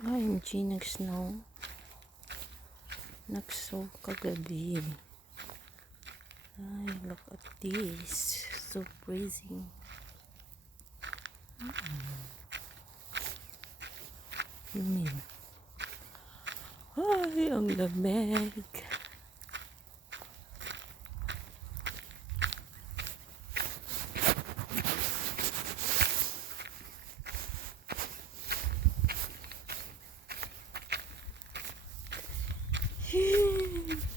OMG, nag-snow. Nag-snow kagabi. Ay, look at this. So freezing. You mean? Ay, ang lamig.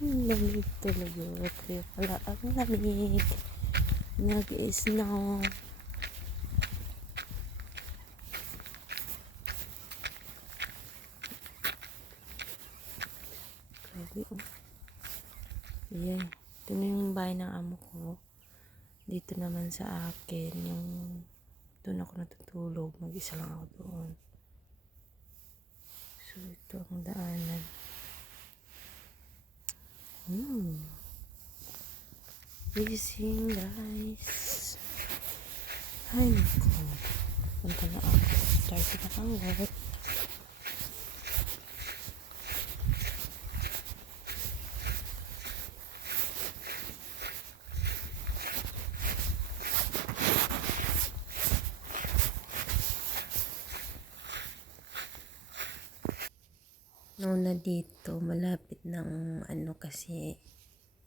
Lamig talaga. Kaya pala ang lamig. Nag-snow. Grabe, oh. Yan. Ito na yung bahay ng amo ko. Dito naman sa akin, yung doon ako natutulog. Mag-isa lang ako doon. So, ito ang daanan. Freezing, guys. Ay, naku. Punta na ako. Start na kang work. Noon na dito, malapit ng kasi,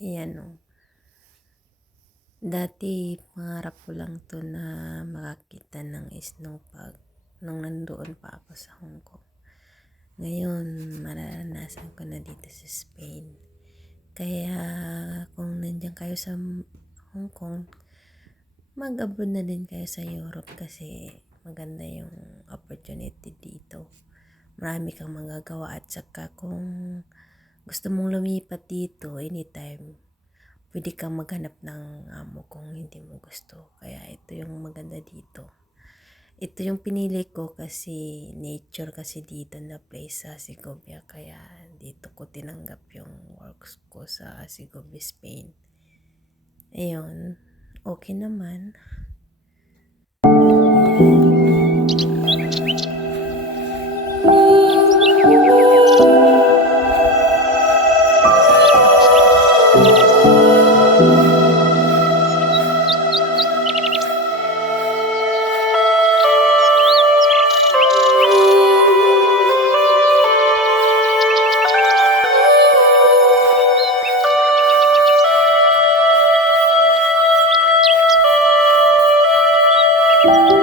ayan o. Dati, pangarap ko lang to na makakita ng snowpack nung nandoon pa ako sa Hong Kong. Ngayon, mararanasan ko na dito sa Spain. Kaya, kung nandiyan kayo sa Hong Kong, mag-abroad na din kayo sa Europe kasi maganda yung opportunity dito. Marami kang magagawa at saka kung gusto mong lumipat dito anytime, pwede kang maghanap ng amo kung hindi mo gusto. Kaya ito yung maganda dito. Ito yung pinili ko kasi nature kasi dito na place sa Segovia. Kaya dito ko tinanggap yung works ko sa Segovia, Spain. Ayun, okay naman. Yan.